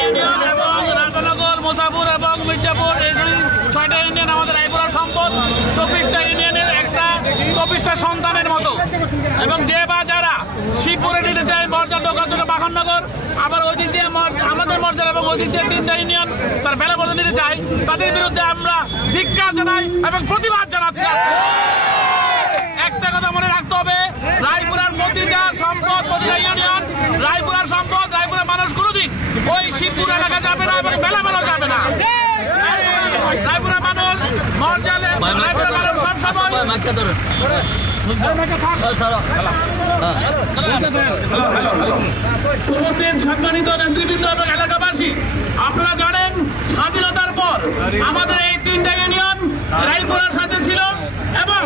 Union এবং রাধানগর, মুসাপুর এবং মির্জাপুর এই 6টা ইউনিয়ন আমাদের রায়পুরার সম্পদ। 24টা ইউনিয়নের একটা 24টা সন্তানের মতো। এবং যে বা যারা শিবপুরে নিতে চায় মর্যাদা দোকান বাখননগর, আবার ওই দিক দিয়ে আমাদের মর্যাদা এবং ওই দিক দিয়ে 3টা ইউনিয়ন তার বেলা বলে নিতে চায়, তাদের বিরুদ্ধে আমরা ধিক্কার জানাই এবং প্রতিবাদ জানাচ্ছি। একটা কথা মনে রাখতে হবে, রায়পুরার প্রতিটা সম্পদ, প্রতিটা ইউনিয়ন রায়পুরার সম্পদ। রায়পুরার মানুষ কোনোদিন ওই শিবপুর এলাকা যাবে না এবং বেলা যাবে না। রায়পুরার মানুষ মর্যাদা, রায়পুরার মানুষ সবসময় উপস্থিত সম্মানিত নেতৃবৃন্দ এবং এলাকাবাসী, আপনারা জানেন স্বাধীনতার পর আমাদের এই 3টা ইউনিয়ন রায়পুরার সাথে ছিল এবং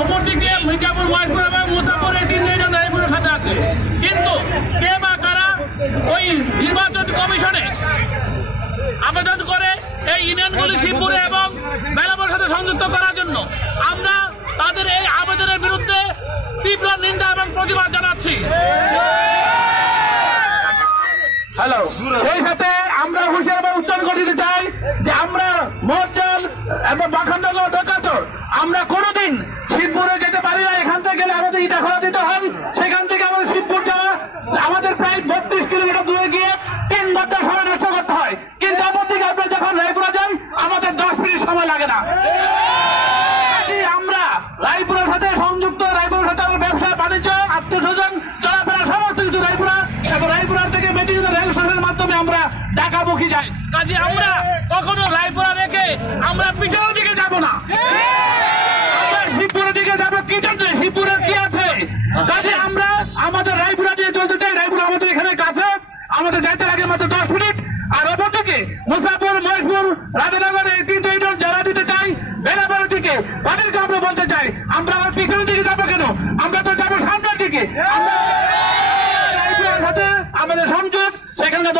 অপরদিকে মির্জাপুর, মহেশপুর এবং মুসাপুর এই 3টা ইউনিয়ন রায়পুরের সাথে আছে। কিন্তু কে বা কারা ওই নির্বাচন কমিশনে আবেদন করে এই ইউনিয়নগুলি শিবপুরে এবং বেলাপুরের সাথে সংযুক্ত করার জন্য আমরা তাদের এই আবেদনের বিরুদ্ধে তীব্র নিন্দা এবং প্রতিবাদ জানাচ্ছি। হ্যালো, সেই সাথে আমরা হুঁশিয়ার উচ্চারণ করে দিতে চাই যে আমরা মজ্জাল এবং বাখননগর, ঢাকাচর আমরা কোনোদিন শিবপুরে যেতে পারি না। এখান থেকে গেলে আমাদের ইটাখোলা দিতে হয়, সেখান থেকে আমাদের শিবপুর যাওয়া আমাদের প্রায় 32 কিলোমিটার দূরে গিয়ে 3 ঘন্টা সময় নষ্ট করতে হয়। কিন্তু অপরদিকে আমরা যখন রায়পুরা যাই আমাদের 10 মিনিট সময় লাগে না। আমরা রায়পুরের সাথে সংযুক্ত, রায়পুরের সাথে আমার ব্যবসা বাণিজ্য, আত্মীয় স্বজন, চলাফেরা সমস্ত কিছু রায়পুরা এবং রায়পুরা থেকে মেদিনী রেল স্টেশনের মাধ্যমে আমরা ঢাকামুখী যাই। কাজে আমরা কখনো রায়পুরা রেখে আমরা পিছনের দিকে যাব না, শিবপুরের দিকে যাবো। কি জন্য? শিবপুরের কি আছে? কাজে আমরা আমাদের রায়পুরা দিয়ে চলতে চাই। রায়পুরা আমাদের এখানে কাছে, আমাদের যাইতে লাগে মাত্র 10 মিনিট। আর অপরদিকে মুসাপুর, মহেশপুর, রাধানগর এই 3টা ইউনিয়ন যারা দিতে চাই বেলাপুরের দিকে, তাদেরকে আমরা বলতে চাই আমরা আমার পিছনের দিকে যাবো কেন? আমরা তো যাবো সামনের দিকে। রায়পুরের সাথে আমাদের সংযোগ, সেখানে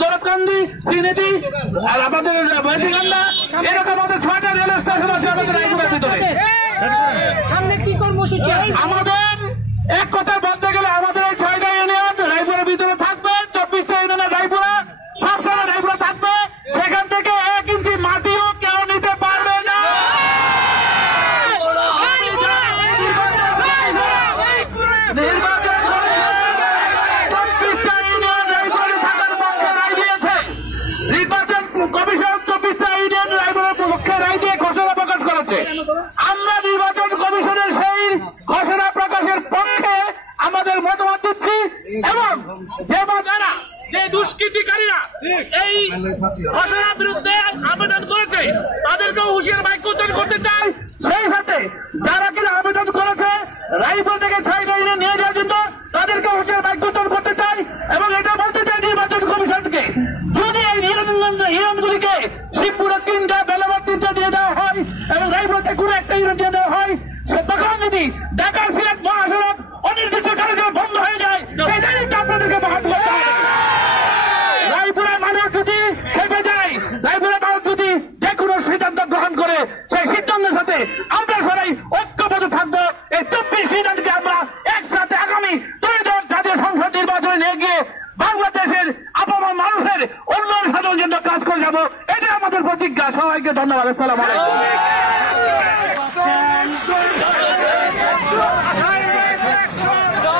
দৌলতকান্দি, শ্রীনিধি আর আমাদের বৈদিকান্না, এরকম আমাদের 6টা রেল স্টেশন আছে আমাদের রায়পুরের ভিতরে। সামনে কি কর্মসূচি আছে আমাদের? এক কথা বলতে গেলে আমাদের এই 6টা ইউনিয়ন রায়পুরের ভিতরে থাকবে। 24টা ইউনিয়নের রায়পুরা সবসময় রায়পুরা থাকবে। সেখান থেকে 1 ইঞ্চি মাটিও কেউ নিতে পারবে না। নির্বাচন কমিশন 24টা ইউনিয়ন রায়পুরের পক্ষে রায় দিয়ে ঘোষণা প্রকাশ করেছে। আমরা নির্বাচন কমিশনের সেই ঘোষণা প্রকাশের পক্ষে আমাদের মতামত দিচ্ছি এবং যে দুষ্কৃতিকারীরা এই ঘোষণার বিরুদ্ধে আবেদন করেছে তাদেরকেও হুঁশিয়ার বাক্য উচ্চারণ করতে চাই। সেই সাথে যারা কিনা আবেদন করেছে রায়পুর থেকে 6টা ইউনিয়ন নিয়ে যাওয়ার জন্য তাদেরকে হুঁশিয়ার বাক্য উচ্চারণ করতে চাই এবং এটা বলতে চাই নির্বাচন কমিশনকে, যদি এই ইউনিয়নগুলিকে শিবপুরে 3টা, বেলাপুর 3টা দিয়ে দেওয়া হয় এবং রায়পুরতে কোনো একটা ইউনিয়ন দিয়ে দেওয়া হয়, তখন যদি ঢাকা সিলেট মহাসড়ক অনির্দিষ্টকালের জন্য বন্ধ হয়ে যায়, সেই দায়িত্ব আপনাদেরকে বহন করতে হবে। রায়পুরের মানুষ যদি খেপে যায়, রায়পুরের মানুষ যদি যে কোনো সিদ্ধান্ত গ্রহণ করে, সেই সিদ্ধান্তের সাথে আমরা সবাই ঐক্যবদ্ধ থাকবো। এই 24 ইউনিয়নকে আমরা একসাথে আগামী 2010 জাতীয় সংসদ নির্বাচনে নিয়ে গিয়ে বাংলাদেশের আপামর মানুষের উন্নয়ন সাধনের জন্য কাজ করে যাবো। এটা আমাদের প্রতিজ্ঞা। সবাইকে ধন্যবাদ। আসসালামু আলাইকুম।